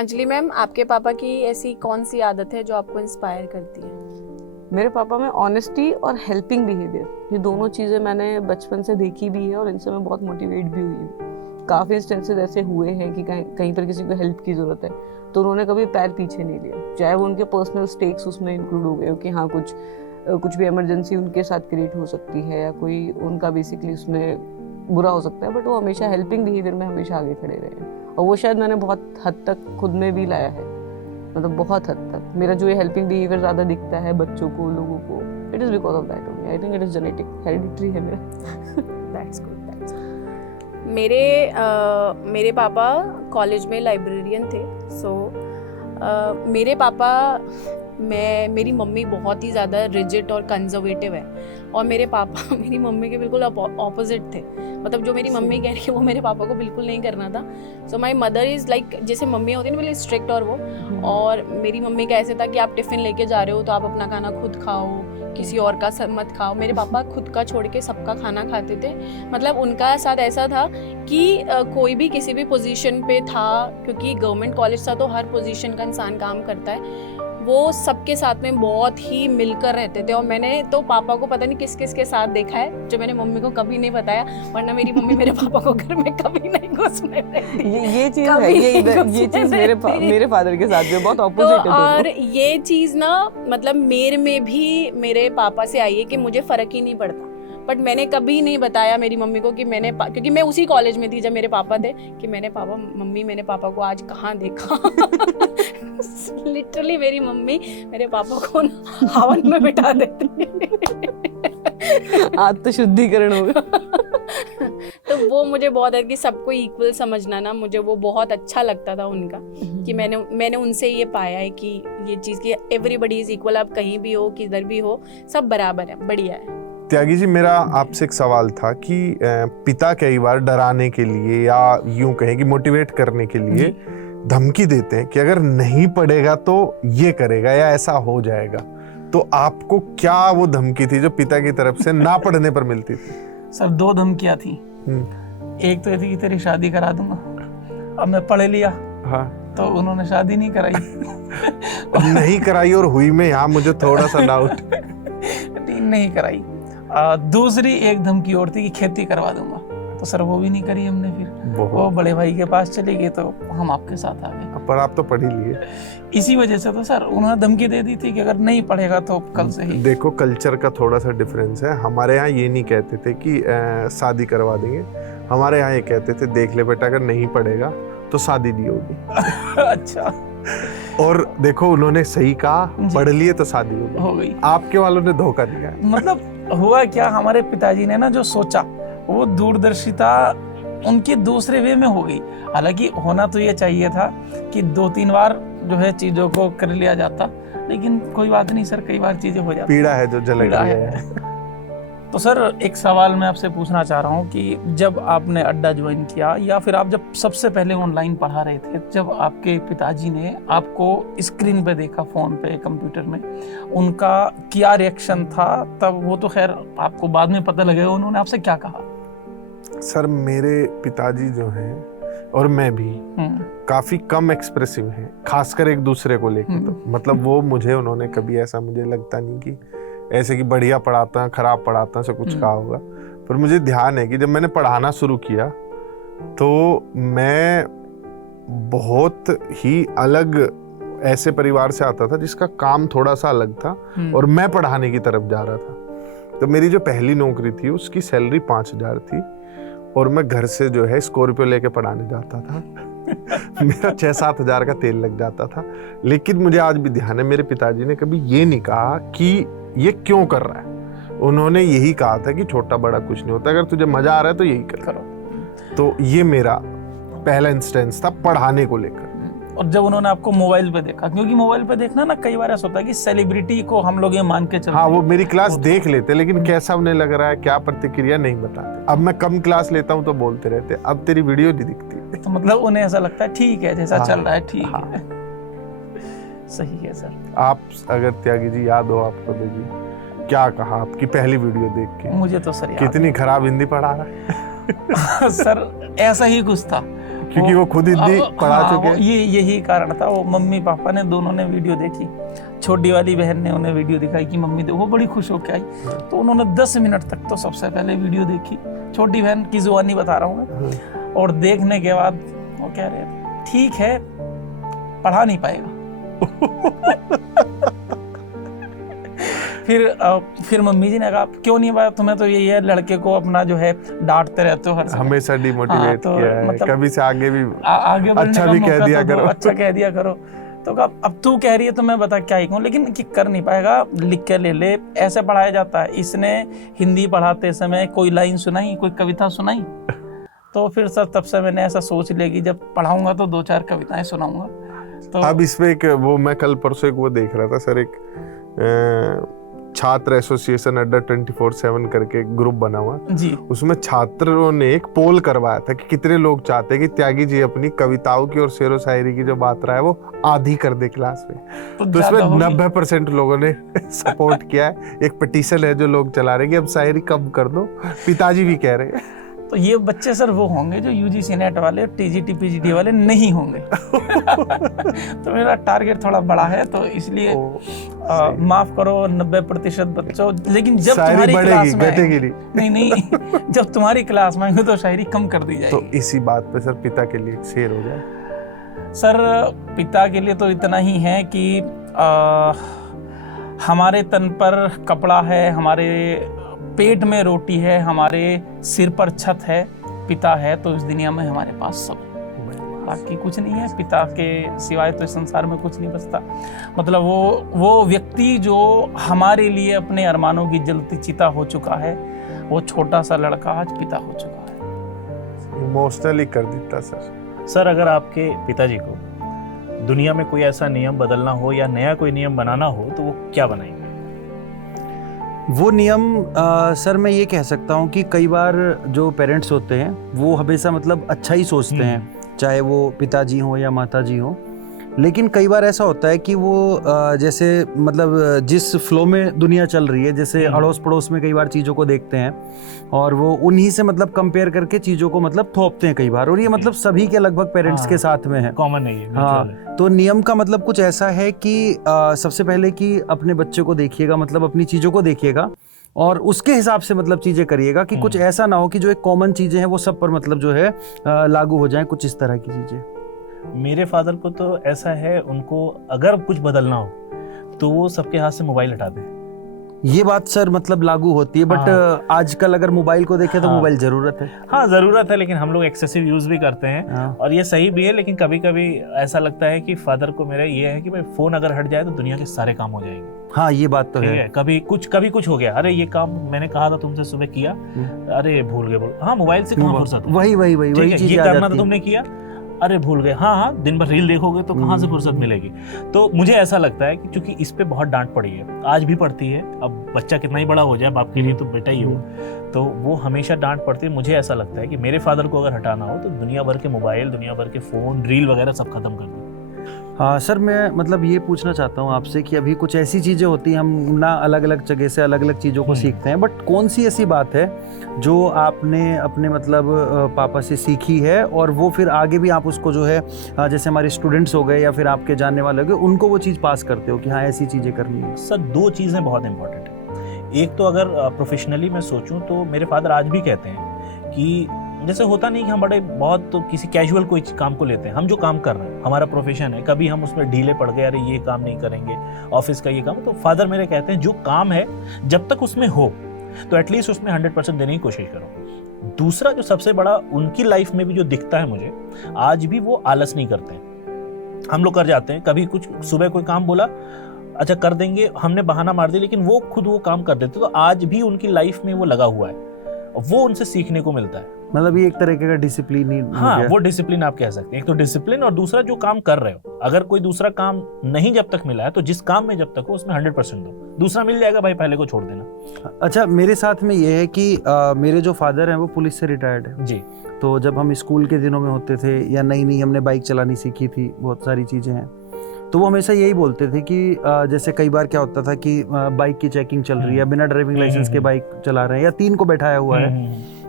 Anjali ma'am, आपके पापा की ऐसी कौन सी आदत है जो आपको इंस्पायर करती है? मेरे पापा में ऑनेस्टी और हेल्पिंग बिहेवियर, ये दोनों चीज़ें मैंने बचपन से देखी भी है और इनसे मैं बहुत मोटिवेट भी हुई हूँ। काफ़ी इंस्टेंसेस ऐसे हुए हैं कि कहीं पर किसी को हेल्प की ज़रूरत है तो उन्होंने कभी पैर पीछे नहीं लिया, चाहे वो उनके पर्सनल स्टेक्स उसमें इंक्लूड हो गए हो कि हाँ कुछ भी इमरजेंसी उनके साथ क्रिएट हो सकती है या कोई उनका बेसिकली उसमें बुरा हो सकता है, बट वो हमेशा हेल्पिंग बिहेवियर में हमेशा आगे खड़े रहे हैं और वो शायद मैंने बहुत हद तक खुद में भी लाया है। मतलब बहुत हद तक मेरा जो ये हेल्पिंग बिहेवियर ज़्यादा दिखता है बच्चों को, लोगों को, it is because of that only. I think it is genetic, hereditary है मेरा। That's good, that's good. मेरे पापा कॉलेज में लाइब्रेरियन थे। मेरे पापा मेरी मम्मी बहुत ही ज़्यादा रिजिड और कंजर्वेटिव है और मेरे पापा मेरी मम्मी के बिल्कुल ऑपोजिट थे। मतलब जो मेरी मम्मी कह रही है वो मेरे पापा को बिल्कुल नहीं करना था। सो माई मदर इज़ लाइक, जैसे मम्मी होती है ना, बिल्कुल स्ट्रिक्ट और मेरी मम्मी का ऐसे था कि आप टिफ़िन लेके जा रहे हो तो आप अपना खाना खुद खाओ, किसी और का मत खाओ। मेरे पापा खुद का छोड़ के सबका खाना खाते थे। मतलब उनका साथ ऐसा था कि कोई भी किसी भी पोजीशन पे था, क्योंकि गवर्नमेंट कॉलेज था तो हर पोजीशन का इंसान काम करता है, वो सबके साथ में बहुत ही मिलकर रहते थे। और मैंने तो पापा को पता नहीं किस किस के साथ देखा है जो मैंने मम्मी को कभी नहीं बताया, वरना मेरी मम्मी मेरे पापा को घर में कभी नहीं घुसने देती। ये चीज़ है, ये चीज़ मेरे फादर के साथ में बहुत ऑपोजिट है। और ये चीज़ ना, मतलब मेरे में भी मेरे पापा से आई है कि मुझे फ़र्क ही नहीं पड़ता, बट मैंने कभी नहीं बताया मेरी मम्मी को कि क्योंकि मैं उसी कॉलेज में थी जब मेरे पापा थे, कि मैंने पापा को आज कहाँ देखा। लिटरली मेरी मम्मी मेरे पापा को हवन में बिठा देती। आज तो शुद्धिकरण होगा। तो वो मुझे बहुत है कि सबको इक्वल समझना ना, मुझे वो बहुत अच्छा लगता था उनका, कि मैंने उनसे ये पाया है कि ये चीज़ कि एवरीबडी इज इक्वल। आप कहीं भी हो, किधर भी हो, सब बराबर है, बढ़िया है। त्यागी जी, मेरा आपसे एक सवाल था कि पिता कई बार डराने के लिए या यूं कहें कि मोटिवेट करने के लिए धमकी देते हैं कि अगर नहीं पढ़ेगा तो ये करेगा या ऐसा हो जाएगा, तो आपको क्या वो धमकी थी जो पिता की तरफ से ना पढ़ने पर मिलती थी? सर 2 धमकियां थी। एक तो ये थी कि तेरी शादी करा दूंगा। अब मैं पढ़ लिया, हाँ, तो उन्होंने शादी नहीं कराई। नहीं कराई और हुई में यहाँ मुझे थोड़ा सा डाउट। नहीं कराई। दूसरी एक धमकी और थी कि खेती करवा दूंगा, तो सर वो भी नहीं करी हमने। फिर वो बड़े भाई के पास चले गए तो हम आपके साथ आ गए। पर आप तो पढ़ ही लिए। इसी वजह से तो सर उन्होंने धमकी दे दी थी कि अगर नहीं पढ़ेगा तो कल से ही। देखो, कल्चर का थोड़ा सा डिफरेंस है। हमारे यहाँ ये नहीं कहते थे कि शादी करवा देंगे, हमारे यहाँ ये कहते थे देख ले बेटा, अगर नहीं पढ़ेगा तो शादी नहीं होगी। अच्छा। और देखो, उन्होंने सही कहा, पढ़ लिए तो शादी हो गई। आपके वालों ने धोखा दिया। मतलब हुआ क्या, हमारे पिताजी ने ना जो सोचा वो दूरदर्शिता उनकी दूसरे वे में हो गई। हालांकि होना तो ये चाहिए था कि 2-3 बार जो है चीजों को कर लिया जाता, लेकिन कोई बात नहीं सर, कई बार चीजें हो जाती। पीड़ा है जो झलक रही है। तो सर एक सवाल मैं आपसे पूछना चाह रहा हूँ कि जब आपने अड्डा ज्वाइन किया या फिर आप जब सबसे पहले ऑनलाइन पढ़ा रहे थे, जब आपके पिताजी ने आपको स्क्रीन पे देखा, फोन पे, कंप्यूटर में, उनका क्या रिएक्शन था तब? वो तो खैर आपको बाद में पता लगेगा, उन्होंने आपसे क्या कहा? सर मेरे पिताजी जो हैं और मैं भी काफी कम एक्सप्रेसिव हैं, खासकर एक दूसरे को लेकर। तो मतलब वो उन्होंने कभी ऐसा मुझे लगता नहीं कि ऐसे कि बढ़िया पढ़ाता खराब पढ़ाता से कुछ कहा होगा। पर मुझे ध्यान है कि जब मैंने पढ़ाना शुरू किया तो मैं बहुत ही अलग ऐसे परिवार से आता था जिसका काम थोड़ा सा अलग था और मैं पढ़ाने की तरफ जा रहा था। तो मेरी जो पहली नौकरी थी उसकी सैलरी 5,000 थी और मैं घर से जो है स्कॉर्पियो लेके पढ़ाने जाता था। मेरा 6-7 हज़ार का तेल लग जाता था। लेकिन मुझे आज भी ध्यान है, मेरे पिताजी ने कभी ये नहीं कहा कि ये क्यों कर रहा है। उन्होंने यही कहा था कि छोटा बड़ा कुछ नहीं होता, अगर तुझे मजा आ रहा है तो यही करो। तो ये मेरा पहला इंस्टेंस था पढ़ाने को लेकर। और जब उन्होंने आपको मोबाइल पे देखा, क्योंकि मोबाइल पे देखना ना कई बार ऐसा होता है कि सेलिब्रिटी को हम लोग ये मान के चलते हैं। हाँ, वो मेरी क्लास देख लेते, लेकिन कैसा उन्हें लग रहा है, क्या प्रतिक्रिया, नहीं बताते। अब मैं कम क्लास लेता हूँ तो बोलते रहते, अब तेरी वीडियो नहीं दिखती। तो मतलब उन्हें ऐसा लगता है ठीक है, जैसा चल रहा है ठीक है। सही है सर। आप अगर त्यागी जी याद हो आपको, जी क्या कहा आपकी पहली वीडियो देख के? मुझे तो सर कितनी खराब हिंदी पढ़ा रहा है। सर ऐसा ही कुछ था। क्योंकि वो खुद हिंदी पढ़ा चुके हैं। ये यही कारण था। वो मम्मी पापा ने दोनों ने वीडियो देखी, छोटी वाली बहन ने उन्हें वीडियो दिखाई कि मम्मी वो बड़ी खुश होकर आई, तो उन्होंने 10 मिनट तक तो सबसे पहले वीडियो देखी, छोटी बहन की जुबानी बता रहा हूँ मैं। और देखने के बाद वो कह रहे ठीक है पढ़ा नहीं पाएगा। फिर मम्मी जी ने कहा क्यों नहीं पाया, तुम्हें तो यही है लड़के को अपना जो है डांटते रहते हो हर समय, हमेशा डिमोटिवेट तो किया है, मतलब कभी से आगे भी आगे बढ़ने अच्छा का भी मौका कह दिया तो दो, करो। अच्छा कह दिया करो। तो कहा अब तू कह रही है तो मैं बता क्या ही कहूँ, लेकिन कि कर नहीं पाएगा, लिख के ले ले, ऐसे पढ़ाया जाता है। इसने हिंदी पढ़ाते समय कोई लाइन सुनाई, कोई कविता सुनाई। तो फिर सर तब से मैंने ऐसा सोच लिया कि जब पढ़ाऊंगा तो 2-4 कविताएं सुनाऊंगा। तो अब इसमें एक वो मैं कल परसों एक वो देख रहा था सर, एक छात्र एसोसिएशन अड्डा 24/7 करके ग्रुप बना हुआ जी, उसमें छात्रों ने एक पोल करवाया था कि कितने लोग चाहते हैं कि त्यागी जी अपनी कविताओं की और शेरो शायरी की जो मात्रा है वो आधी कर दे क्लास में। तो ज्यादा इसमें होगी। 90% लोगों ने सपोर्ट किया है। एक पिटीशन है जो लोग चला रहे हैं कि अब शायरी कम कर दो, पिताजी भी कह रहे हैं। तो ये बच्चे सर वो होंगे जो यूजीसी नेट वाले, टीजीटी पीजीटी वाले नहीं होंगे। तो मेरा टारगेट थोड़ा बड़ा है, तो इसलिए माफ करो 90% बच्चों, लेकिन जब तुम्हारी क्लास में घटेगी नहीं जब तुम्हारी क्लास में आएंगे तो शायरी कम कर दी जाएगी। तो इसी बात पे सर पिता के लिए एक शेर हो जाए। सर पिता के लिए तो इतना ही है कि हमारे तन पर कपड़ा है, हमारे पेट में रोटी है, हमारे सिर पर छत है, पिता है तो इस दुनिया में हमारे पास सब है, बाकी कुछ नहीं है। पिता के सिवाय तो इस संसार में कुछ नहीं बचता। मतलब वो व्यक्ति जो हमारे लिए अपने अरमानों की जलती चिता हो चुका है, वो छोटा सा लड़का आज पिता हो चुका है। इमोशनली कर देता सर। सर अगर आपके पिताजी को दुनिया में कोई ऐसा नियम बदलना हो या नया कोई नियम बनाना हो तो वो क्या बनाएंगे? वो नियम सर मैं ये कह सकता हूँ कि कई बार जो पेरेंट्स होते हैं वो हमेशा मतलब अच्छा ही सोचते हैं, चाहे वो पिताजी हो या माताजी हो। लेकिन कई बार ऐसा होता है कि वो जैसे मतलब जिस फ्लो में दुनिया चल रही है, जैसे अड़ोस पड़ोस में कई बार चीज़ों को देखते हैं और वो उन्हीं से मतलब कंपेयर करके चीज़ों को मतलब थोपते हैं कई बार, और ये मतलब सभी के लगभग पेरेंट्स के साथ में है, कॉमन है ये। हाँ। तो नियम का मतलब कुछ ऐसा है कि सबसे पहले कि अपने बच्चे को देखिएगा, मतलब अपनी चीज़ों को देखिएगा और उसके हिसाब से मतलब चीज़ें करिएगा कि कुछ ऐसा ना हो कि जो एक कॉमन चीज़ें हैं वो सब पर मतलब जो है लागू हो जाए, कुछ इस तरह की चीज़ें। मेरे फादर को तो ऐसा है, उनको अगर कुछ बदलना हो तो वो सबके हाथ से मोबाइल हटा दे। ये बात सर मतलब लागू होती है, बट आजकल अगर मोबाइल को देखें तो मोबाइल जरूरत है। हाँ ज़रूरत है, लेकिन हम लोग एक्सेसिव यूज़ भी करते हैं और ये सही भी है। लेकिन कभी कभी ऐसा लगता है कि फादर को मेरा ये है कि भाई फ़ोन अगर हट जाए तो दुनिया के सारे काम हो जाएंगे। हाँ ये बात तो है। कभी कुछ हो गया, अरे ये काम मैंने कहा था तुमसे सुबह किया, अरे भूल गए, हाँ मोबाइल से कहाँ फुर्सत है, वही चीज़ ये करना था तुमने किया, अरे भूल गए, हाँ दिन भर रील देखोगे तो कहाँ से फुर्सत मिलेगी। तो मुझे ऐसा लगता है कि चूंकि इस पे बहुत डांट पड़ी है, आज भी पड़ती है, अब बच्चा कितना ही बड़ा हो जाए बाप के लिए तो बेटा ही हो, तो वो हमेशा डांट पड़ती है। मुझे ऐसा लगता है कि मेरे फादर को अगर हटाना हो तो दुनिया भर के मोबाइल, दुनिया भर के फ़ोन, रील वगैरह सब खत्म कर दो। हाँ सर मैं मतलब ये पूछना चाहता हूँ आपसे कि अभी कुछ ऐसी चीज़ें होती हैं, हम ना अलग अलग जगह से अलग अलग चीज़ों को सीखते हैं, बट कौन सी ऐसी बात है जो आपने अपने मतलब पापा से सीखी है और वो फिर आगे भी आप उसको जो है जैसे हमारे स्टूडेंट्स हो गए या फिर आपके जानने वाले हो गए, उनको वो चीज़ पास करते हो कि हाँ ऐसी चीज़ें करनी है? सर 2 चीज़ें बहुत इंपॉर्टेंट है। एक तो अगर प्रोफेशनली मैं सोचूं तो मेरे फादर आज भी कहते हैं कि जैसे होता नहीं कि हम बड़े बहुत तो किसी कैजुअल कोई काम को लेते हैं, हम जो काम कर रहे हैं हमारा प्रोफेशन है, कभी हम उसमें ढीले पड़ गए, अरे ये काम नहीं करेंगे, ऑफिस का ये काम, तो फादर मेरे कहते हैं जो काम है जब तक उसमें हो तो एटलीस्ट उसमें 100% देने की कोशिश करो। दूसरा जो सबसे बड़ा उनकी लाइफ में भी जो दिखता है मुझे, आज भी वो आलस नहीं करते हैं। हम लोग कर जाते हैं, कभी कुछ सुबह कोई काम बोला, अच्छा कर देंगे, हमने बहाना मार दिया, लेकिन वो खुद वो काम कर देते। तो आज भी उनकी लाइफ में वो लगा हुआ है, वो उनसे सीखने को मिलता है। मतलब ये एक तरीके का डिसिप्लिन ही हाँ वो डिसिप्लिन आप कह सकते हैं। एक तो डिसिप्लिन और दूसरा जो काम कर रहे हो, अगर कोई दूसरा काम नहीं जब तक मिला है तो जिस काम में जब तक हो उसमें 100% दो, दूसरा मिल जाएगा भाई पहले को छोड़ देना। अच्छा मेरे साथ में ये है कि मेरे जो फादर हैं वो पुलिस से रिटायर्ड है जी। तो जब हम स्कूल के दिनों में होते थे या नई हमने बाइक चलानी सीखी थी, बहुत सारी चीज़ें हैं, तो वो हमेशा यही बोलते थे कि जैसे कई बार क्या होता था कि बाइक की चेकिंग चल रही है, बिना ड्राइविंग लाइसेंस के बाइक चला रहे हैं या 3 को बैठाया हुआ है,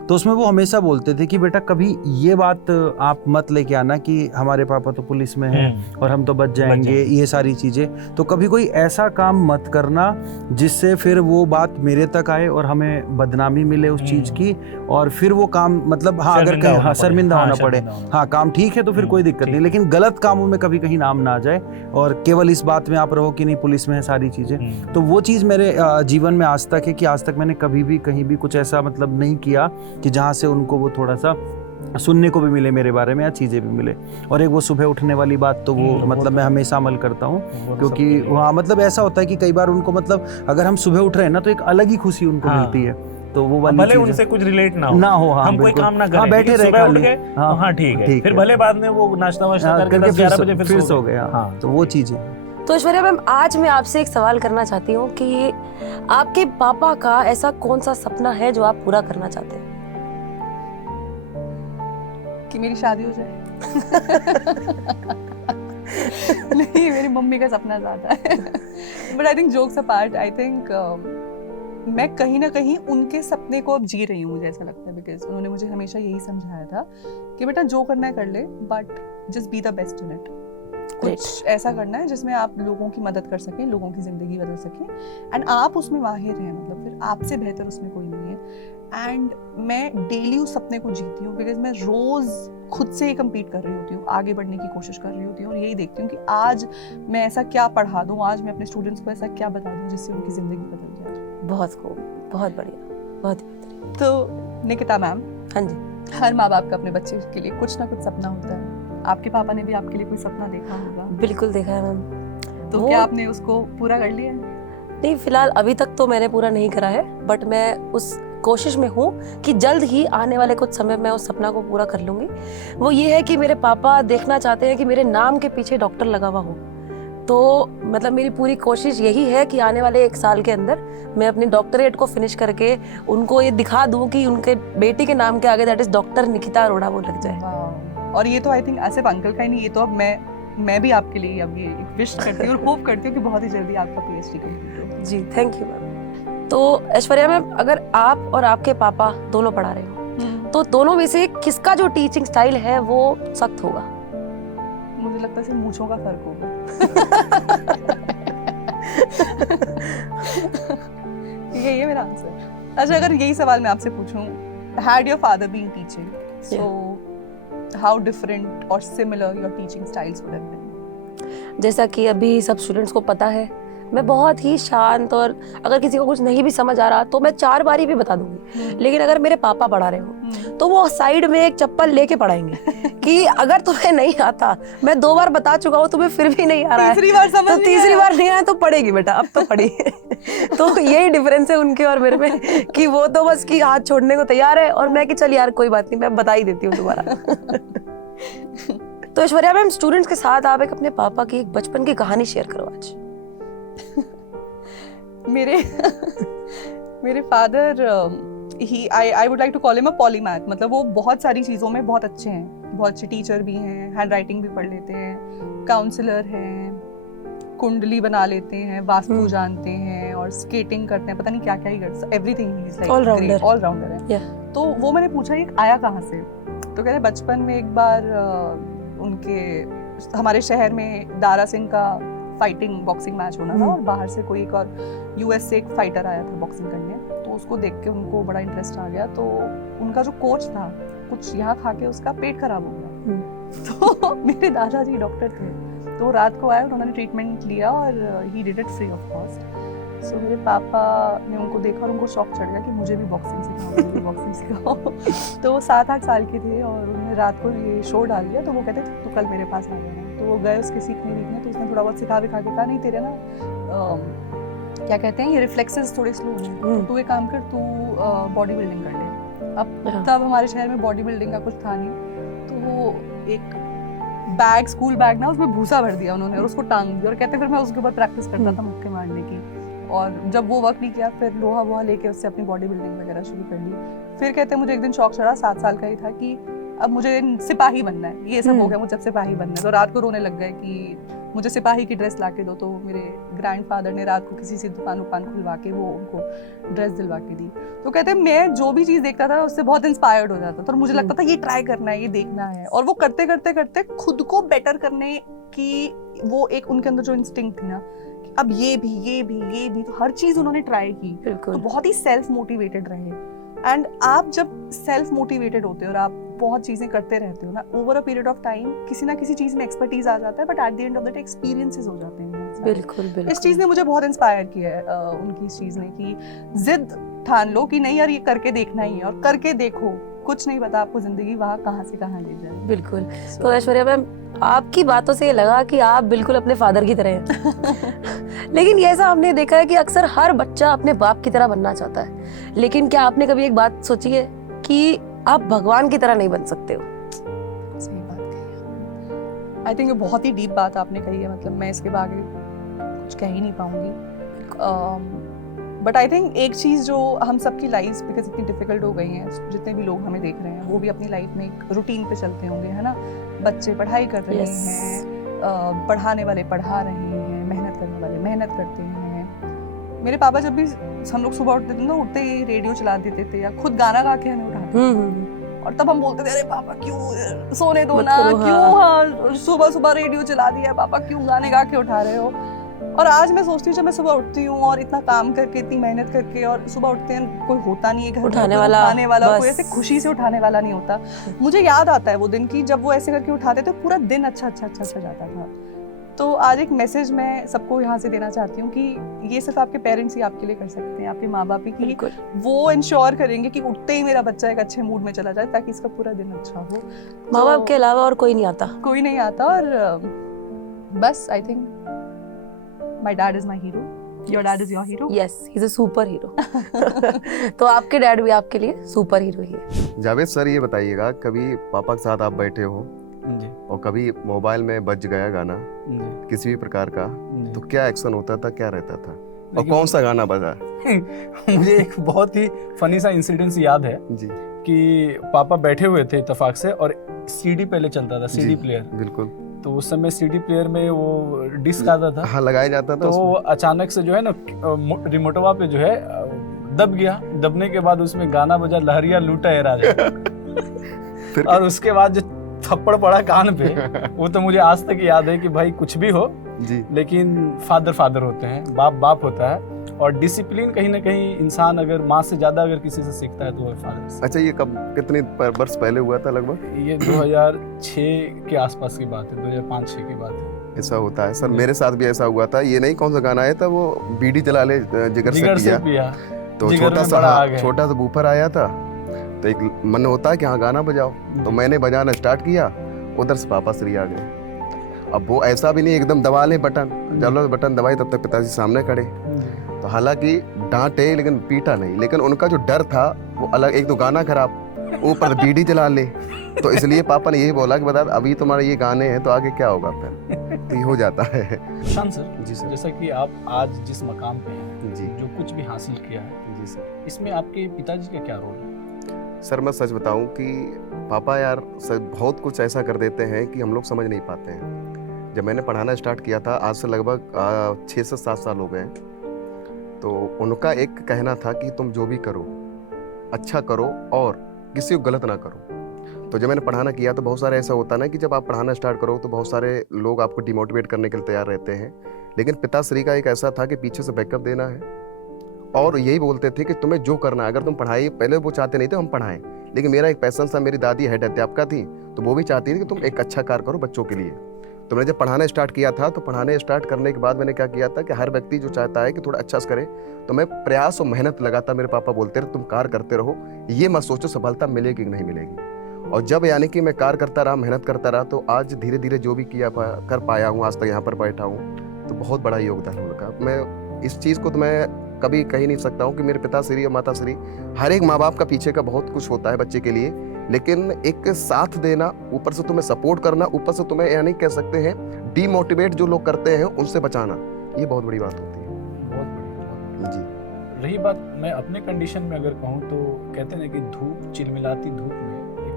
तो उसमें वो हमेशा बोलते थे कि बेटा कभी ये बात आप मत लेके आना कि हमारे पापा तो पुलिस में हैं और हम तो बच जाएंगे, ये सारी चीज़ें। तो कभी कोई ऐसा काम मत करना जिससे फिर वो बात मेरे तक आए और हमें बदनामी मिले उस चीज़ की, और फिर वो काम मतलब हाँ अगर कहीं हाँ शर्मिंदा होना पड़े, हाँ काम ठीक है तो फिर कोई दिक्कत नहीं, लेकिन गलत कामों में कभी कहीं नाम ना आ जाए और केवल इस बात में आप रहो कि नहीं पुलिस में है सारी चीज़ें। तो वो चीज़ मेरे जीवन में आज तक है कि आज तक मैंने कभी भी कहीं भी कुछ ऐसा मतलब नहीं किया कि जहाँ से उनको वो थोड़ा सा सुनने को भी मिले मेरे बारे में या चीज़ें भी मिले। और एक वो सुबह उठने वाली बात तो वो मतलब मैं हमेशा अमल करता हूँ, क्योंकि वहाँ मतलब ऐसा होता है कि कई बार उनको मतलब अगर हम सुबह उठ रहे हैं ना तो एक अलग ही खुशी उनको मिलती है। तो वो वाली भले उनसे कुछ रिलेट ना हो हाँ, हम कोई काम ना करें, हाँ, बैठे रहे सुबह उठ खाली, गए हाँ, हाँ ठीक है, फिर भले बाद में वो नाश्ता वाश्ता करके 10-11 बजे फिर सो गए। हाँ, तो वो चीज़ें। तो ऐश्वर्या मैम, आज मैं आपसे एक सवाल करना चाहती हूँ कि आपके पापा का ऐसा कौन सा सपना है जो आप पूरा करना चाहते हैं? कि मेरी शादी हो जाए। नहीं, मेरी मम्मी का सपना ज्यादा है। But I think jokes apart, I think मैं कहीं ना कहीं उनके सपने को अब जी रही हूँ, मुझे ऐसा लगता है, बिकॉज उन्होंने मुझे हमेशा यही समझाया था कि बेटा जो करना है कर ले, but just be the best in it. कुछ ऐसा करना है जिसमें आप लोगों की मदद कर सकें, लोगों की जिंदगी बदल सकें, एंड आप उसमें माहिर हैं, मतलब फिर आपसे बेहतर उसमें कोई नहीं है। एंड मैं डेली उस सपने को जीती हूँ, बिकॉज मैं रोज खुद से ही कम्पीट कर रही होती हूँ, आगे बढ़ने की कोशिश कर रही होती हूँ, और यही देखती हूँ कि आज मैं ऐसा क्या पढ़ा दूँ, आज मैं अपने स्टूडेंट्स को ऐसा क्या बता दूँ जिससे उनकी जिंदगी बदल जाए। बहुत खूब, बहुत बढ़िया, बहुत बेहतरीन। तो निकिता मैम, हाँ जी, हर माँ बाप का अपने बच्चे के लिए कुछ ना कुछ सपना होता है। आपके पापा ने भी आपके लिए कोई सपना देखा होगा, बिल्कुल देखा है मैम। तो क्या आपने उसको पूरा कर लिया? नहीं, फिलहाल अभी तक तो मैंने पूरा नहीं करा है, बट मैं उस कोशिश में हूँ कि जल्द ही आने वाले कुछ समय में उस सपना को पूरा कर लूँगी। वो ये है कि मेरे पापा देखना चाहते हैं कि मेरे नाम के पीछे डॉक्टर लगा हुआ हो। तो मतलब मेरी पूरी कोशिश यही है कि आने वाले 1 साल के अंदर मैं अपनी डॉक्टरेट को फिनिश करके उनको ये दिखा दूँ कि उनके बेटी के नाम के आगे that is doctor Nikita Arora वो लग जाए। और ये तो आई थिंक सिर्फ अंकल का ही नहीं, ये तो अब मैं भी आपके लिए अब ये विश करती हूँ और होप करती हूँ कि बहुत ही जल्दी आपका पीएचडी कंप्लीट हो। जी, थैंक यू मैम। तो ऐश्वर्या मैम, अगर आप और आपके पापा दोनों पढ़ा रहे हो तो दोनों में से किसका जो टीचिंग स्टाइल है वो सख्त होगा? मुझे लगता है सिर्फ मूंछों का फर्क होगा। यही है मेरा आंसर। अच्छा, अगर यही सवाल मैं आपसे पूछूं, had your father been teaching, so how different or similar your teaching styles would have been? जैसा कि अभी सब स्टूडेंट्स को पता है, मैं बहुत ही शांत, और अगर किसी को कुछ नहीं भी समझ आ रहा तो मैं 4 बारी भी बता दूंगी। लेकिन अगर मेरे पापा पढ़ा रहे हो तो वो साइड में एक चप्पल लेके पढ़ाएंगे कि अगर तुम्हें नहीं आता, मैं 2 बार बता चुका हूँ, तुम्हें फिर भी नहीं आ रहा है, तीसरी बार समझ तो तीसरी बार नहीं आया तो पढ़ेगी बेटा, अब तो पढ़ी। तो यही डिफरेंस है उनके और मेरे में कि वो तो बस कि हाथ छोड़ने को तैयार है और मैं कि चल यार कोई बात नहीं, मैं बता ही देती हूँ दोबारा। तो ऐश्वर्या मैम, स्टूडेंट्स के साथ आप एक अपने पापा की एक बचपन की कहानी शेयर करो आज। मेरे father I would like to call him a polymath, मतलब वो बहुत सारी चीज़ों में बहुत अच्छे हैं, बहुत अच्छे टीचर भी हैं, हैंड राइटिंग भी पढ़ लेते हैं, काउंसलर हैं, कुंडली बना लेते हैं, वास्तु जानते हैं और स्केटिंग करते हैं, पता नहीं क्या क्या ही करते, everything he is like allrounder है। तो वो मैंने पूछा ये आया कहाँ से, तो कहते बचपन में एक बार उनके हमारे शहर में दारा सिंह का फाइटिंग बॉक्सिंग मैच होना था और बाहर से कोई एक और यूएस से एक फाइटर आया था बॉक्सिंग करने, तो उसको देख के उनको बड़ा इंटरेस्ट आ गया। तो उनका जो कोच था कुछ यहाँ खा के उसका पेट खराब हो गया। तो मेरे दादाजी डॉक्टर थे, तो रात को आए, उन्होंने ट्रीटमेंट लिया और he did it free of cost. सो मेरे पापा ने उनको देखा और उनको शौक चढ़ गया कि मुझे भी बॉक्सिंग सिखाओ। तो वो 7-8 साल के थे और उन्होंने रात को ये शो डाल दिया, तो वो कहते तो कल मेरे पास आ जाना। तो वो गए उसके सीखने, तो उसने थोड़ा बहुत सिखा के कहा नहीं तेरे ना क्या कहते हैं ये रिफ्लेक्सेस थोड़े स्लो हैं, तू एक काम कर, तू बॉडी बिल्डिंग कर ले। अब तब हमारे शहर में बॉडी बिल्डिंग का कुछ था नहीं, तो वो एक बैग, स्कूल बैग ना, उसमें भूसा भर दिया उन्होंने और उसको टांग दिया और कहते फिर मैं उसके ऊपर प्रैक्टिस करता था मुक्के मारने की। और जब वो वर्क नहीं किया फिर लोहा वोहा लेके उससे अपनी बॉडी बिल्डिंग वगैरह शुरू कर ली। फिर कहते मुझे एक दिन शौक चढ़ा, 7 साल का ही था, कि अब मुझे सिपाही बनना है, ये सब हो गया, मुझे अब सिपाही बनना है। तो रात को रोने लग गए कि मुझे सिपाही की ड्रेस ला के दो। तो मेरे ग्रैंडफादर ने रात को किसी से दुकान खुलवा के वो उनको ड्रेस दिलवा के दी। तो कहते हैं मैं जो भी चीज़ देखता था उससे बहुत इंस्पायर्ड हो जाता था और मुझे लगता था ये ट्राई करना है, ये देखना है। और वो करते करते करते खुद को बेटर करने की वो एक उनके अंदर जो इंस्टिंक्ट थी ना, कि अब ये भी तो हर चीज़ उन्होंने ट्राई की। तो बिल्कुल बहुत ही सेल्फ मोटिवेटेड रहे। एंड आप जब सेल्फ मोटिवेटेड होते हो और आप बहुत चीज़ें करते रहते हो ना, over a period of time किसी ना किसी चीज़ में एक्सपर्टीज आ जाता है, but at the end of the day experiences हो जाते हैं बहुत सारे। बिल्कुल बिल्कुल इस चीज़ ने मुझे बहुत इंस्पायर किया है, उनकी इस चीज़ ने, कि जिद ठान लो कि नहीं यार ये करके देखना ही है, और करके देखो, कुछ नहीं पता आपको जिंदगी वहाँ कहाँ से कहाँ ले जाए। बिल्कुल। तो ऐश्वर्या मैम, आपकी बातों से ये लगा कि आप बिल्कुल अपने फादर की तरह हैं। लेकिन ये ऐसा हमने देखा है कि अक्सर हर बच्चा अपने बाप की तरह बनना चाहता है, लेकिन क्या आपने कभी एक बात सोची है कि आप भगवान की तरह नहीं बन सकते हो? सही बात कही। आई थिंक ये बहुत ही डीप बात आपने कही है, मतलब मैं इसके आगे कुछ कह ही नहीं पाऊंगी। बट आई थिंक एक चीज़ जो हम सबकी लाइफ बिकॉज इतनी डिफिकल्ट हो गई हैं, जितने भी लोग हमें देख रहे हैं वो भी अपनी लाइफ में एक रूटीन पे चलते होंगे, है ना। बच्चे पढ़ाई कर रहे Yes. हैं, पढ़ाने वाले पढ़ा रहे हैं, मेहनत करने वाले मेहनत करते हैं। मेरे पापा जब भी हम लोग सुबह उठते थे ना, उठते ही रेडियो चला देते थे या खुद गाना गा के हमें उठाते थे। और तब हम बोलते थे अरे पापा क्यों सोने दो मत ना, करो, क्यों हाँ सुबह सुबह रेडियो चला दिया पापा, क्यों गाने गा के उठा रहे हो। और आज मैं सोचती हूँ जब मैं सुबह उठती हूँ और इतना काम करके इतनी मेहनत करके, और सुबह उठते हैं कोई होता नहीं है घर में, उठाने कोई वाला, उठाने वाला बस। कोई ऐसे खुशी से उठाने वाला नहीं होता। मुझे याद आता है वो दिन की जब वो ऐसे करके उठाते थे, पूरा दिन अच्छा जाता था। तो आज एक मैसेज मैं सबको यहाँ से देना चाहती हूँ कि ये सिर्फ आपके पेरेंट्स ही आपके लिए कर सकते हैं, आपके माँ बाप ही, कि बिल्कुल। वो इंश्योर करेंगे कि उठते ही मेरा बच्चा एक अच्छे मूड में चला जाए ताकि इसका पूरा दिन अच्छा हो। माँ बाप तो के अलावा और कोई नहीं आता। कोई नहीं आता। और बस I think my dad is my hero, your dad is your hero. Yes, he is a super hero. तो आपके डैड भी आपके लिए सुपर हीरो ही है। जावेद सर, ये बताइएगा, कभी पापा के साथ आप बैठे हो जी और कभी मोबाइल में बज गया गाना जी किसी भी प्रकार का, जी। तो क्या एक्शन होता था, क्या रहता था, और लेकिन- कौन सा गाना बजा? मुझे एक बहुत ही फनी सा इंसिडेंस याद है जी कि पापा बैठे हुए थे इत्तेफाक से, और सीडी पहले चलता था, सीडी जी, प्लेयर। बिल्कुल। तो उस समय सीडी प्लेयर में वो डिस्क आता था, हाँ, लगाया जाता था तो उसमें। अचानक से जो है ना रिमोटवा पे जो है दब गया। दबने के बाद उसमें गाना बजा लहरिया लूटा है राजा। फिर और उसके बाद जो थप्पड़ पड़ा कान पे, वो तो मुझे आज तक याद है कि भाई कुछ भी हो, जी लेकिन फादर होते हैं, बाप होता है। और डिसिप्लिन कहीं ना कहीं इंसान अगर माँ से ज्यादा अगर किसी से सीखता है तो वो है फादर से। अच्छा, ये कब कितने वर्ष पहले हुआ था लगभग? ये 2006 के आसपास की बात है, 2005-6 की बात है। ऐसा होता है सर, मेरे साथ भी ऐसा हुआ था। ये नहीं कौन सा गाना आया था, वो बीड़ी जला ले जिगर जिगर से से पिया, पिया, तो जिगर में बड़ा आ गया। छोटा सा बूफर आया था, तो एक मन होता है कि हाँ गाना बजाओ, तो मैंने बजाना स्टार्ट किया, उधर से पापा श्री आ गए। अब वो ऐसा भी नहीं एकदम दबा ले बटन, जब लोग बटन दबाई तब तक पिताजी सामने खड़े, तो हालांकि डांटे लेकिन पीटा नहीं, लेकिन उनका जो डर था वो अलग। एक तो गाना खराब, ऊपर बीड़ी जला ले, तो इसलिए पापा ने यही बोला कि बता अभी तुम्हारे ये गाने हैं तो आगे क्या होगा फिर, तो ये हो जाता है। शान सर, जी सर। जैसा कि आप आज जिस मकाम पे हैं, जी जो कुछ भी हासिल किया है, जी सर। इसमें आपके पिताजी का क्या रोल है? सर मैं सच बताऊं कि पापा यार सर बहुत कुछ ऐसा कर देते हैं कि हम लोग समझ नहीं पाते हैं। जब मैंने पढ़ाना स्टार्ट किया था, आज से लगभग 6 से 7 साल हो गए, तो उनका एक कहना था कि तुम जो भी करो अच्छा करो और किसी को गलत ना करो। तो जब मैंने पढ़ाना किया तो बहुत सारे ऐसा होता ना कि जब आप पढ़ाना स्टार्ट करो तो बहुत सारे लोग आपको डिमोटिवेट करने के लिए तैयार रहते हैं, लेकिन पिताश्री का एक ऐसा था कि पीछे से बैकअप देना है, और यही बोलते थे कि तुम्हें जो करना है, अगर तुम पढ़ाई, पहले वो चाहते नहीं थे हम पढ़ाएं, लेकिन मेरा एक पैशन था, मेरी दादी हेड अध्यापिका थी, तो वो भी चाहती थी कि तुम एक अच्छा कार्य करो बच्चों के लिए। तो मैंने जब पढ़ाना स्टार्ट किया था, तो पढ़ाने स्टार्ट करने के बाद मैंने क्या किया था कि हर व्यक्ति जो चाहता है कि थोड़ा अच्छा से करे, तो मैं प्रयास और मेहनत लगाता। मेरे पापा बोलते रहे तुम कार्य करते रहो, ये मत सोचो सफलता मिलेगी कि नहीं मिलेगी। और जब यानी कि मैं कार्य करता रहा, मेहनत करता रहा, तो आज धीरे धीरे जो भी कर पाया हूँ, आज तक यहाँ पर बैठा हूँ, तो बहुत बड़ा योगदान उनका। मैं इस चीज़ को तो मैं कभी कह ही नहीं सकता हूँ कि मेरे पिताश्री और माताश्री, हर एक माँ बाप का पीछे का बहुत कुछ होता है बच्चे के लिए, लेकिन एक साथ देना, ऊपर से तुम्हें सपोर्ट करना, ऊपर से तुम्हें यानी कह सकते हैं डीमोटिवेट जो लोग करते हैं उनसे बचाना, ये बहुत बड़ी बात होती है। बहुत बढ़िया। जी रही बात मैं अपने कंडीशन में अगर कहूँ तो कहते हैं कि धूप, चिलमिलाती धूप में एक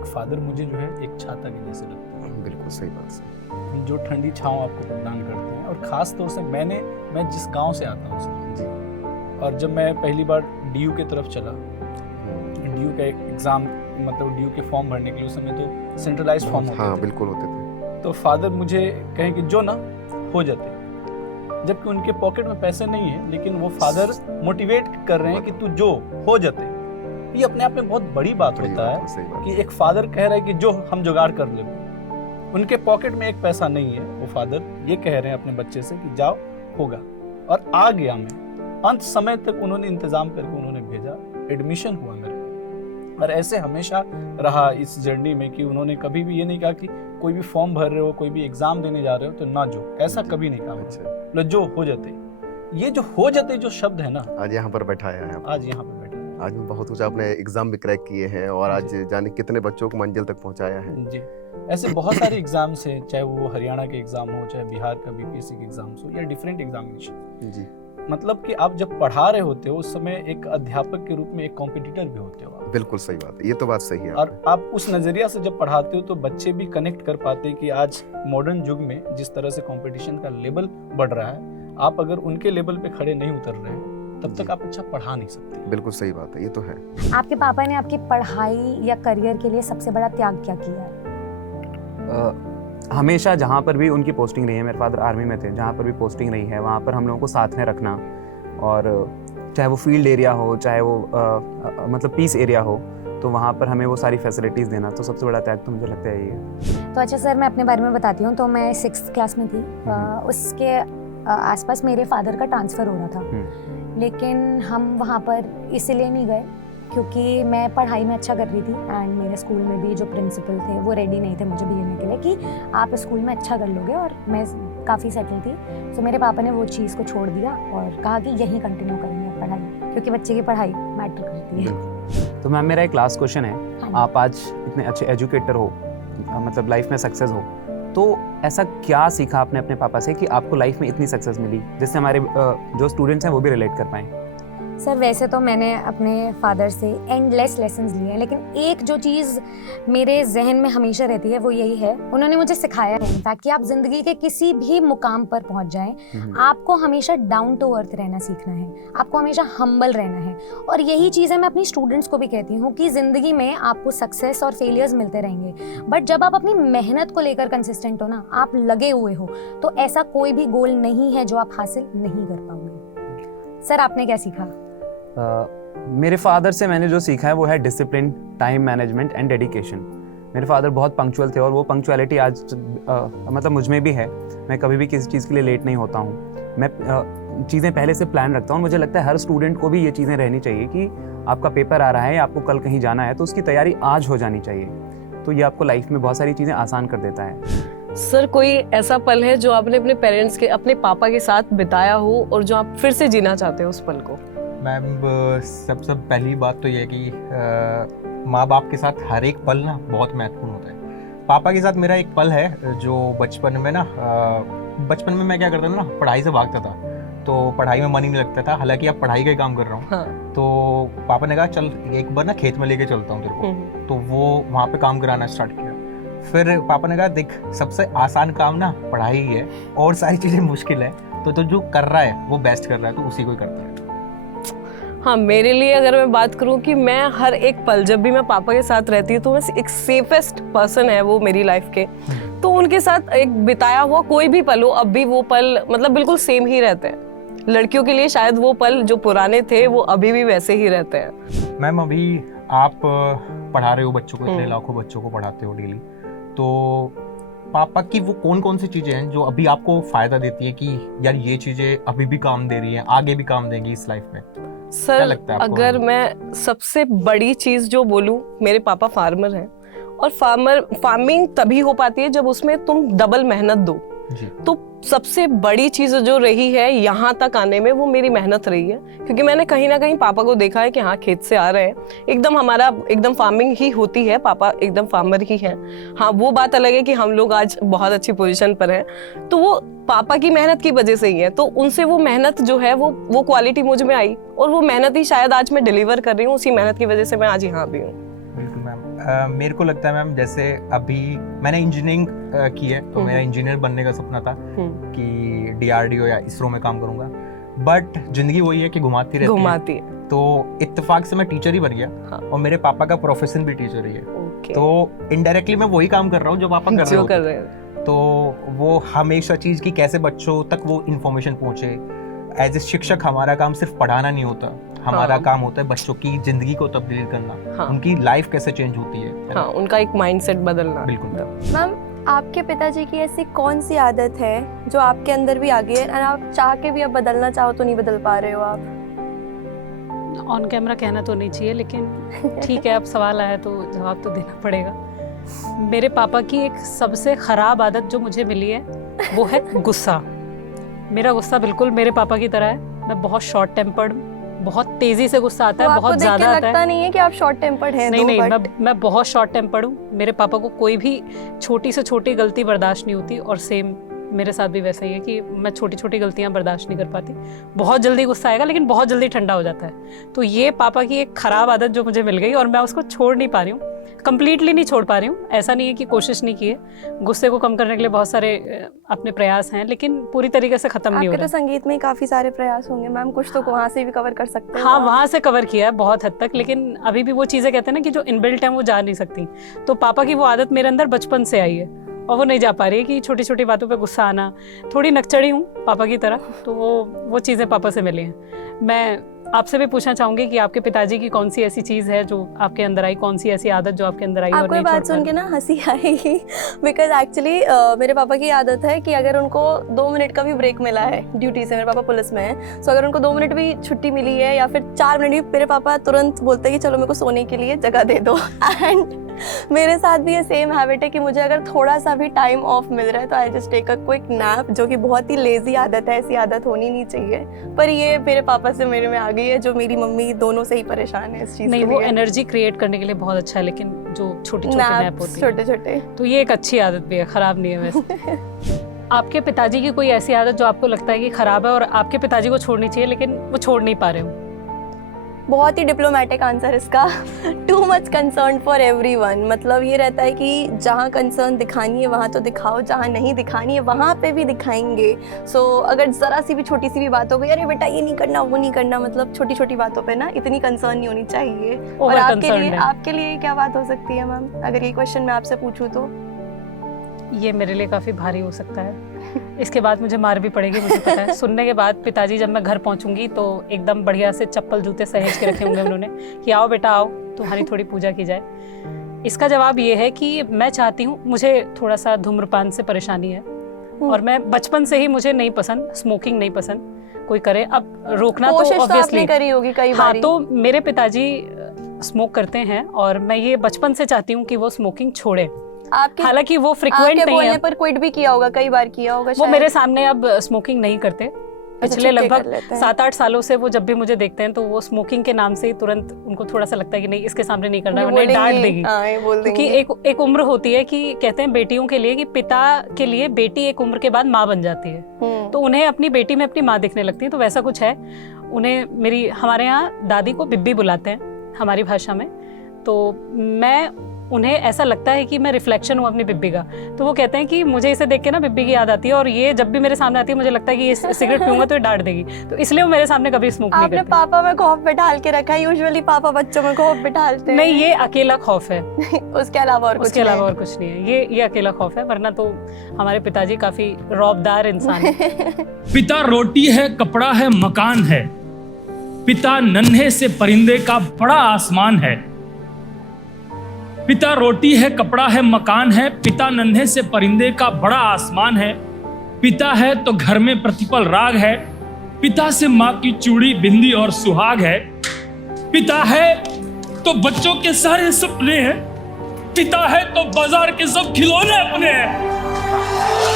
फादर मुझे जो है एक छाता के जैसे लगता है। बिल्कुल सही बात है। जो ठंडी छांव आपको प्रदान करते हैं, और ख़ास तौर से मैं जिस गांव से आता हूँ सर, और जब मैं पहली बार डीयू की तरफ चला, डीयू का एग्ज़ाम मतलब डीयू के फॉर्म भरने के लिए उस समय तो सेंट्रलाइज फॉर्म होते हाँ थे। बिल्कुल होते थे। तो फादर मुझे कहें कि जो ना हो जाते, जबकि उनके पॉकेट में पैसे नहीं है, लेकिन वो फादर मोटिवेट कर रहे हैं कि तू जो हो जाते। ये अपने आप में बहुत बड़ी बात होता है सही बात। कि एक फादर कह रहा है कि जो हम जुगाड़ कर ले। उनके पॉकेट में एक पैसा नहीं है, वो फादर ये कह रहे हैं अपने बच्चे से कि जाओ होगा, और आ गया मैं। अंत समय तक उन्होंने इंतजाम करके उन्होंने भेजा, एडमिशन हुआ मेरा। और ऐसे हमेशा रहा इस जर्नी में कि उन्होंने कभी भी ये नहीं कहा कि कोई भी फॉर्म भर रहे हो, कोई भी एग्जाम देने जा रहे हो तो ना जो, ऐसा कभी नहीं कहा। अच्छा, जो हो जाते, ये जो हो जाते जो शब्द है ना, आज यहाँ पर बैठाया है। आज यहाँ पे बैठा है। आज में बहुत कुछ आपने एग्जाम भी क्रैक किए हैं और आज जाने कितने बच्चों को मंजिल तक पहुंचाया है। जी, ऐसे बहुत सारे एग्जाम्स हैं, चाहे वो हरियाणा के एग्जाम हो, चाहे बिहार का बीपीएससी के एग्जाम्स हो, या डिफरेंट एग्जामिनेशन। जी, मतलब कि आप जब पढ़ा रहे होते हो उस समय एक अध्यापक के रूप में एक कॉम्पिटिटर भी होते हो आप। बिल्कुल सही बात है, ये तो बात सही है। और आप उस नजरिया से जब पढ़ाते हो तो बच्चे भी कनेक्ट कर पाते हैं कि आज मॉडर्न युग में जिस तरह से कंपटीशन का लेवल बढ़ रहा है, आप अगर उनके लेवल पे खड़े नहीं उतर रहे हैं तब तक आप अच्छा पढ़ा नहीं सकते। बिल्कुल सही बात है, ये तो है। आपके पापा ने आपकी पढ़ाई या करियर के लिए सबसे बड़ा त्याग क्या किया है? हमेशा जहाँ पर भी उनकी पोस्टिंग रही है, मेरे फादर आर्मी में थे, जहाँ पर भी पोस्टिंग रही है वहाँ पर हम लोगों को साथ में रखना, और चाहे वो फील्ड एरिया हो, चाहे वो मतलब पीस एरिया हो, तो वहाँ पर हमें वो सारी फैसिलिटीज़ देना, तो सबसे बड़ा त्याग तो मुझे लगता है ये है। तो अच्छा सर, मैं अपने बारे में बताती हूँ। तो मैं 6th क्लास में थी, उसके आसपास मेरे फादर का ट्रांसफ़र हो रहा था, लेकिन हम वहाँ पर इसलिए नहीं गए क्योंकि मैं पढ़ाई में अच्छा कर रही थी, एंड मेरे स्कूल में भी जो प्रिंसिपल थे वो रेडी नहीं थे मुझे भेजने के लिए कि आप स्कूल में अच्छा कर लोगे, और मैं काफ़ी सेटल थी। तो मेरे पापा ने वो चीज़ को छोड़ दिया और कहा कि यहीं कंटिन्यू करेंगे पढ़ाई, क्योंकि बच्चे की पढ़ाई मैटर करती है। तो मैम, मेरा एक लास्ट क्वेश्चन है, हाँ। आप आज इतने अच्छे एजुकेटर हो, मतलब लाइफ में सक्सेस हो, तो ऐसा क्या सीखा आपने अपने पापा से कि आपको लाइफ में इतनी सक्सेस मिली, जिससे हमारे जो स्टूडेंट्स हैं वो भी रिलेट कर पाएँ? सर वैसे तो मैंने अपने फादर से एंडलेस लेसन्स लिए हैं, लेकिन एक जो चीज़ मेरे जहन में हमेशा रहती है वो यही है, उन्होंने मुझे सिखाया है इनफैक्ट कि आप ज़िंदगी के किसी भी मुकाम पर पहुंच जाएं, आपको हमेशा डाउन टू अर्थ रहना सीखना है, आपको हमेशा हम्बल रहना है। और यही चीज़ें मैं अपनी स्टूडेंट्स को भी कहती हूँ कि ज़िंदगी में आपको सक्सेस और फेलियर्स मिलते रहेंगे, बट जब आप अपनी मेहनत को लेकर कंसिस्टेंट हो ना, आप लगे हुए हो, तो ऐसा कोई भी गोल नहीं है जो आप हासिल नहीं कर पाओगे। सर आपने क्या सीखा? मेरे फादर से मैंने जो सीखा है वो है discipline, time management and dedication. मेरे फादर बहुत पंक्चुअल थे और वो पंक्चुअलिटी आज मतलब मुझ में भी है। मैं कभी भी किसी चीज़ के लिए लेट नहीं होता हूँ, मैं चीज़ें पहले से प्लान रखता हूँ। मुझे लगता है हर स्टूडेंट को भी ये चीज़ें रहनी चाहिए कि आपका पेपर आ रहा है या आपको कल कहीं जाना है तो उसकी तैयारी आज हो जानी चाहिए, तो ये आपको लाइफ में बहुत सारी चीज़ें आसान कर देता है। सर कोई ऐसा पल है जो आपने अपने पेरेंट्स के, अपने पापा के साथ बिताया हो और जो आप फिर से जीना चाहते हो उस पल को? मैम, सबसे पहली बात तो ये है कि माँ बाप के साथ हर एक पल ना बहुत महत्वपूर्ण होता है। पापा के साथ मेरा एक पल है जो बचपन में मैं क्या करता था ना, पढ़ाई से भागता था, तो पढ़ाई में मन ही नहीं लगता था, हालांकि अब पढ़ाई का ही काम कर रहा हूँ। हाँ। तो पापा ने कहा चल एक बार ना खेत में लेके चलता हूँ तेरे को, तो वो वहाँ पे काम कराना स्टार्ट किया। फिर पापा ने कहा देख, सबसे आसान काम ना पढ़ाई ही है और सारी चीज़ें मुश्किल है, तो जो कर रहा है वो बेस्ट कर रहा है, तो उसी को ही करता है। हाँ, मेरे लिए अगर मैं बात करूँ कि मैं हर एक पल जब भी मैं पापा के साथ रहती हूँ तो मैं एक सेफेस्ट पर्सन है वो मेरी लाइफ के, तो उनके साथ एक बिताया हुआ कोई भी पल हो, अब भी वो पल मतलब बिल्कुल सेम ही रहते हैं। लड़कियों के लिए शायद वो पल जो पुराने थे वो अभी भी वैसे ही रहते हैं। मैम, अभी आप पढ़ा रहे हो बच्चों को, इतने लाखों बच्चों को पढ़ाते हो डेली, तो पापा की वो कौन कौन सी चीज़ें हैं जो अभी आपको फ़ायदा देती है कि यार ये चीज़ें अभी भी काम दे रही हैं, आगे भी काम देंगी इस लाइफ में? सर अगर मैं सबसे बड़ी चीज़ जो बोलूँ, मेरे पापा फार्मर हैं और फार्मिंग तभी हो पाती है जब उसमें तुम डबल मेहनत दो। तो सबसे बड़ी चीज़ जो रही है यहाँ तक आने में वो मेरी मेहनत रही है, क्योंकि मैंने कहीं ना कहीं पापा को देखा है कि हाँ खेत से आ रहे हैं, एकदम हमारा एकदम फार्मिंग ही होती है, पापा एकदम फार्मर ही हैं। हाँ, वो बात अलग है कि हम लोग आज बहुत अच्छी पोजीशन पर हैं, तो वो पापा की मेहनत की वजह से ही है। तो उनसे वो मेहनत जो है वो क्वालिटी मुझ में आई और वो मेहनत ही शायद आज मैं डिलीवर कर रही हूँ, उसी मेहनत की वजह से मैं आज यहाँ भी हूँ। बिल्कुल मैम। मेरे को लगता है मैम, जैसे अभी मैंने इंजीनियरिंग की है, तो मेरा इंजीनियर बनने का सपना था कि DRDO या इसरो में काम करूंगा, बट जिंदगी वही है कि घुमाती है। तो इत्तेफाक से मैं टीचर ही बन गया। हाँ। और मेरे पापा का प्रोफेशन भी टीचर ही है। तो इनडायरेक्टली मैं वही काम कर रहा हूँ जो पापा कर रहे हैं। तो वो हमेशा चीज की कैसे बच्चों तक वो इन्फॉर्मेशन पहुंचे। एज ए शिक्षक हमारा काम सिर्फ पढ़ाना नहीं होता, हमारा काम होता है बच्चों की जिंदगी को तब्दील करना, उनकी लाइफ कैसे चेंज होती है, उनका एक माइंडसेट बदलना। बिल्कुल। मैम, आपके पिताजी की ऐसी कौन सी आदत है जो आपके अंदर भी आ गई है और आप चाह के भी अब बदलना चाहो तो नहीं बदल पा रहे हो आप? ऑन कैमरा कहना तो नहीं चाहिए, लेकिन ठीक है, अब सवाल आया तो जवाब तो देना पड़ेगा। मेरे पापा की एक सबसे ख़राब आदत जो मुझे मिली है वो है गुस्सा। मेरा गुस्सा बिल्कुल मेरे पापा की तरह है। मैं बहुत शॉर्ट टेम्पर्ड, बहुत तेज़ी से गुस्सा आता है, बहुत ज़्यादा आता है। लगता नहीं है कि आप शॉर्ट टेम्पर्ड हैं? नहीं, मैं बहुत शॉर्ट टेम्पर्ड हूँ। मेरे पापा को कोई भी छोटी से छोटी गलती बर्दाश्त नहीं होती, और सेम मेरे साथ भी वैसा ही है कि मैं छोटी छोटी गलतियां बर्दाश्त नहीं कर पाती। बहुत जल्दी गुस्सा आएगा लेकिन बहुत जल्दी ठंडा हो जाता है। तो ये पापा की एक ख़राब आदत जो मुझे मिल गई और मैं उसको छोड़ नहीं पा रही हूँ, कंप्लीटली नहीं छोड़ पा रही हूँ। ऐसा नहीं है कि कोशिश नहीं की है, गुस्से को कम करने के लिए बहुत सारे अपने प्रयास हैं, लेकिन पूरी तरीके से ख़त्म नहीं हो रहा। आपके तो संगीत में काफ़ी सारे प्रयास होंगे मैम, कुछ तो वहाँ से भी कवर कर सकते हैं। हाँ, वहाँ से कवर किया है बहुत हद तक, लेकिन अभी भी वो चीज़ें कहते हैं ना कि जो इनबिल्ट हैं वो जा नहीं सकती। तो पापा की वो आदत मेरे अंदर बचपन से आई है और वो नहीं जा पा रही है कि छोटी छोटी बातों पे गुस्सा आना। थोड़ी नकचड़ी हूँ पापा की तरह, तो वो चीज़ें पापा से मिली हैं। मैं आपसे भी पूछना चाहूंगी कि आपके पिताजी की कौन सी ऐसी चीज़ है जो आपके अंदर आई, कौन सी ऐसी आदत जो आपके अंदर आई? आपको बात सुन के ना हंसी आएगी, बिकॉज एक्चुअली मेरे पापा की आदत है कि अगर उनको 2 मिनट का भी ब्रेक मिला है ड्यूटी से, मेरे पापा पुलिस में है, सो अगर उनको 2 मिनट भी छुट्टी मिली है या फिर 4 मिनट भी, मेरे पापा तुरंत बोलते हैं कि चलो मेरे को सोने के लिए जगह दे दो। एंड मेरे साथ भी ये सेम हैबिट है कि मुझे अगर थोड़ा सा भी टाइम ऑफ मिल रहा है तो I just take a quick nap, जो कि बहुत ही लेजी आदत है, ऐसी आदत होनी नहीं चाहिए, पर ये मेरे पापा से मेरे में आ गई है, जो मेरी मम्मी दोनों से ही परेशान है इस चीज़ नहीं, वो एनर्जी क्रिएट करने के लिए बहुत अच्छा है, लेकिन जो छोटी छोटी नैप होती है, छोटे छोटे, तो ये एक अच्छी आदत भी है, खराब नहीं है वैसे। आपके पिताजी की कोई ऐसी आदत जो आपको लगता है कि खराब है और आपके पिताजी को छोड़नी चाहिए लेकिन वो छोड़ नहीं पा रहे हो? बहुत ही डिप्लोमेटिक आंसर इसका, too much concern for everyone. मतलब ये रहता है कि जहाँ कंसर्न दिखानी है वहाँ तो दिखाओ, जहाँ नहीं दिखानी है वहाँ पे भी दिखाएंगे। सो अगर ज़रा सी भी छोटी सी भी बात हो गई, अरे बेटा ये नहीं करना वो नहीं करना, मतलब छोटी छोटी बातों पे ना इतनी कंसर्न नहीं होनी चाहिए। और आपके लिए क्या बात हो सकती है मैम, अगर ये क्वेश्चन मैं आपसे पूछूँ तो? ये मेरे लिए काफ़ी भारी हो सकता है, इसके बाद मुझे मार भी पड़ेगी, मुझे पता है। सुनने के बाद पिताजी जब मैं घर पहुंचूंगी तो एकदम बढ़िया से चप्पल जूते सहेज के रखे होंगे उन्होंने कि आओ बेटा आओ, तुम्हारी थोड़ी पूजा की जाए। इसका जवाब ये है कि मैं चाहती हूँ, मुझे थोड़ा सा धूम्रपान से परेशानी है और मैं बचपन से ही, मुझे नहीं पसंद, स्मोकिंग नहीं पसंद, कोई करे। अब रोकना तो ऑब्वियसली करी होगी कई बार। हाँ, तो मेरे पिताजी स्मोक करते हैं और मैं ये बचपन से चाहती हूँ कि वो स्मोकिंग छोड़े। हालांकि वो फ्रिक्वेंट नहीं है, पर क्विट भी किया होगा, कई बार किया होगा। वो मेरे सामने अब स्मोकिंग नहीं करते। पिछले लगभग 7-8 सालों से वो जब भी मुझे देखते हैं तो वो स्मोकिंग के नाम से ही तुरंत उनको थोड़ा सा लगता है कि नहीं, इसके सामने नहीं करना, वरना डांट देगी। क्योंकि एक उम्र होती है कि कहते हैं बेटियों के लिए कि पिता के लिए बेटी एक उम्र के बाद माँ बन जाती है, तो उन्हें अपनी बेटी में अपनी माँ दिखने लगती है। तो वैसा कुछ है उन्हें। हमारे यहाँ दादी को बिब्बी बुलाते हैं हमारी भाषा में, तो मैं उन्हें ऐसा लगता है कि मैं रिफ्लेक्शन हूँ अपनी बिब्बी का। तो वो कहते हैं कि मुझे इसे देख के ना बिब्बी की याद आती है, और ये जब भी मेरे सामने आती है मुझे लगता है कि ये सिगरेट पीऊंगा तो ये डांट देगी, तो इसलिए वो मेरे सामने कभी स्मोक नहीं करते। आपने पापा में खौफ बिठाल के रखा है, यूजुअली पापा बच्चों में खौफ बिठालते हैं। नहीं, ये अकेला खौफ है। उसके अलावा और कुछ नहीं है, ये अकेला खौफ है, वरना तो हमारे पिताजी काफी रौबदार इंसान है। पिता रोटी है, कपड़ा है, मकान है, पिता नन्हे से परिंदे का बड़ा आसमान है। पिता रोटी है, कपड़ा है, मकान है, पिता नन्हे से परिंदे का बड़ा आसमान है। पिता है तो घर में प्रतिपल राग है, पिता से माँ की चूड़ी, बिंदी और सुहाग है। पिता है तो बच्चों के सारे सपने हैं, पिता है तो बाजार के सब खिलौने अपने हैं।